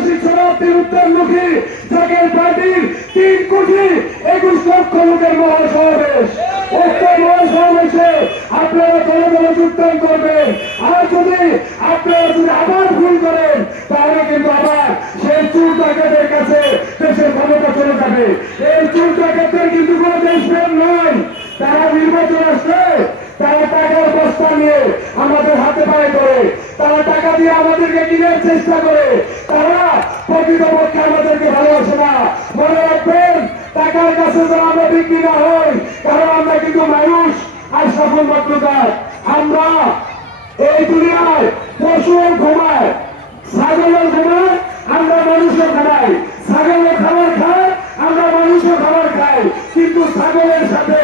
সন্ত্রাসী শরণার্থীর উদ্যানমুখী জাকের পার্টির 3,21,00,000 লোকের মহাসমাবেশ। উক্ত মহাসমাবেশে আপনারা দলে দলে যোগদান করবেন। আর যদি আপনারা যদি আবার ভুল করেন তাহলে কিন্তু আবার সেই চোর ডাকাতের কাছে দেশের ক্ষমতা চলে যাবে। এই চোর ডাকাতদের কিন্তু কোনো দেশপ্রেম নয়। তারা নির্বাচন আসলে তারা টাকার বস্তা নিয়ে আমাদের হাতে পায়ে করে, তারা টাকা দিয়ে আমাদেরকে কিনার চেষ্টা করে, তারা প্রকৃতপক্ষে আমাদেরকে ভালোবাসে না। মনে রাখবেন, টাকার কাছে যেন আমরা বিক্রি না হই, কারণ আমরা কিন্তু মানুষ আর সফল মাত্রকার। আমরা এই দুনিয়ায় পশুও ঘুমায়, ছাগলের ঘুমায়, আমরা মানুষও ঘুমাই। ছাগলের খাবার খায়, আমরা মানুষও খাবার খাই, কিন্তু ছাগলের সাথে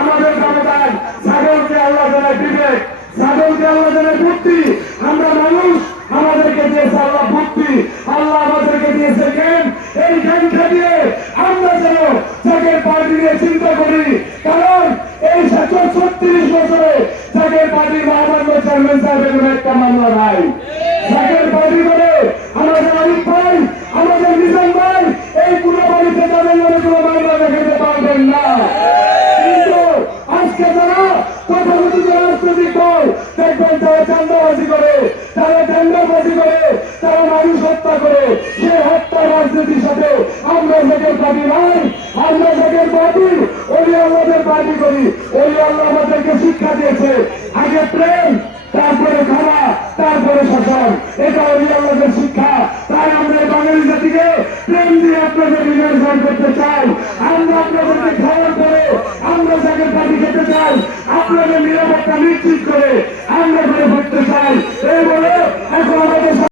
আমাদের ব্যবধান। ছাগলকে আল্লাহ জানায় বিবেক, ছাগলকে আল্লাহ জানায় বুদ্ধি। আমরা মানুষ, আমাদেরকে দিয়েছে আল্লাহ বুদ্ধি, আল্লাহ আমাদেরকে দিয়েছে জ্ঞান। এই জ্ঞান খাটিয়ে আমরা যেন জাকের পার্টি নিয়ে চিন্তা করি, কারণ এই 36 বছরে জাকের পার্টির মহামান্য চেয়ারম্যান সাহেবের একটা মামলা নাই। জাকের পার্টি করে আমাদের অনেক ভাই, আমাদের নিজাম ভাই এই পুরো বাড়িতে তাদের নামে কোনো মামলা দেখাতে পারবেন না। কিন্তু আজকে যারা তথাকথিত রাজনৈতিক দল দেখবেন তারা চাঁদাবাজি করে, তারা টেন্ডারবাজি করে, তারা মানুষ হত্যা করে। সেই হত্যা রাজনীতির সাথে আমরা জাকের পার্টি নাই। আমরা জাকের পার্টি ওলি আল্লাহদের পার্টি করি। ওলি আল্লাহ আমাদেরকে শিক্ষা দিয়েছে, আগে প্রেম, তারপরে ক্ষমা, তারপরে শাসন। এটা ওলি আল্লাহদের শিক্ষা। তাই আমরা বাঙালি জাতিকে প্রেম দিয়ে আপনাদের নির্বাচন করতে চাই। আমরা আপনাদেরকে খাওয়ার পরে আমরা জাকের পার্টি খেতে চাই। আপনাদের নিরাপত্তা নিশ্চিত করে আমরা করে করতে চাই। এই